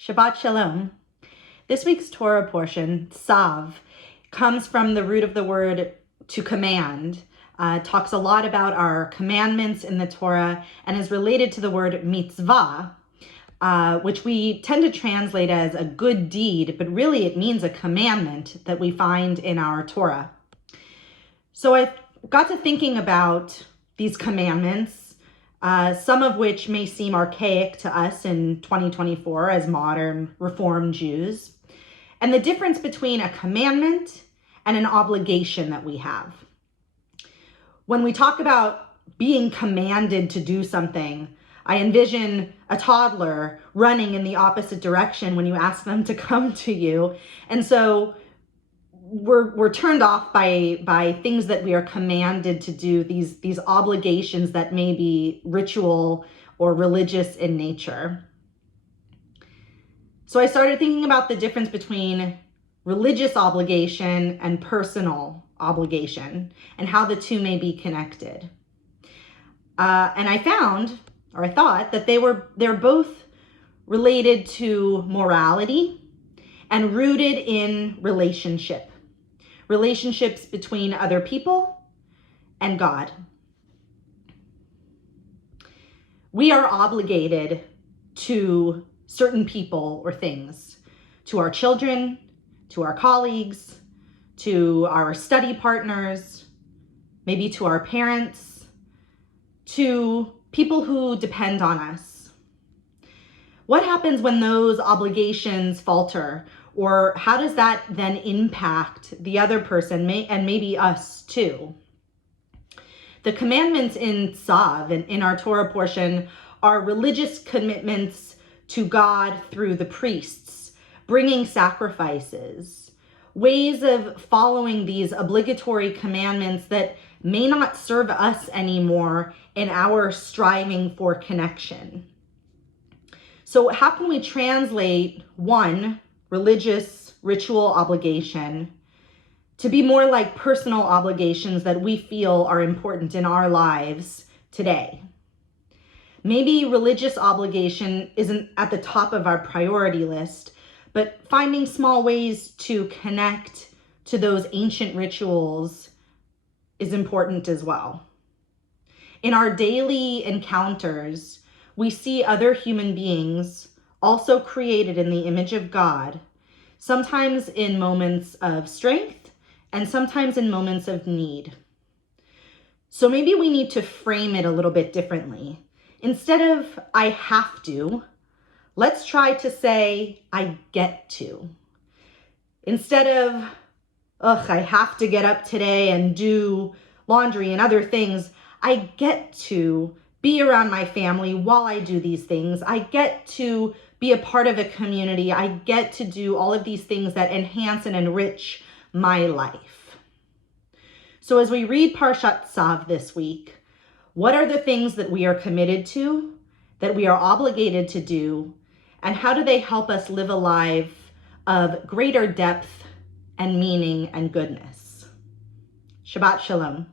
Shabbat Shalom. This week's Torah portion, tzav, comes from the root of the word to command. It talks a lot about our commandments in the Torah and is related to the word mitzvah, which we tend to translate as a good deed, but really it means a commandment that we find in our Torah. So I got to thinking about these commandments, some of which may seem archaic to us in 2024 as modern Reform Jews, and the difference between a commandment and an obligation that we have. When we talk about being commanded to do something, I envision a toddler running in the opposite direction when you ask them to come to you. And so we're turned off by things that we are commanded to do, these obligations that may be ritual or religious in nature. So I started thinking about the difference between religious obligation and personal obligation and how the two may be connected. And I thought that they're both related to morality and rooted in relationships between other people and God. We are obligated to certain people or things, to our children, to our colleagues, to our study partners, maybe to our parents, to people who depend on us. What happens when those obligations falter? Or how does that then impact the other person and maybe us too? The commandments in tzav, in our Torah portion, are religious commitments to God through the priests, bringing sacrifices, ways of following these obligatory commandments that may not serve us anymore in our striving for connection. So how can we translate one religious ritual obligation to be more like personal obligations that we feel are important in our lives today? Maybe religious obligation isn't at the top of our priority list, but finding small ways to connect to those ancient rituals is important as well. In our daily encounters, we see other human beings also created in the image of God, sometimes in moments of strength and sometimes in moments of need. So maybe we need to frame it a little bit differently. Instead of I have to, let's try to say I get to. Instead of, I have to get up today and do laundry and other things, I get to be around my family while I do these things. I get to be a part of a community. I get to do all of these things that enhance and enrich my life. So as we read Parshat Tzav this week, what are the things that we are committed to, that we are obligated to do, and how do they help us live a life of greater depth and meaning and goodness? Shabbat Shalom.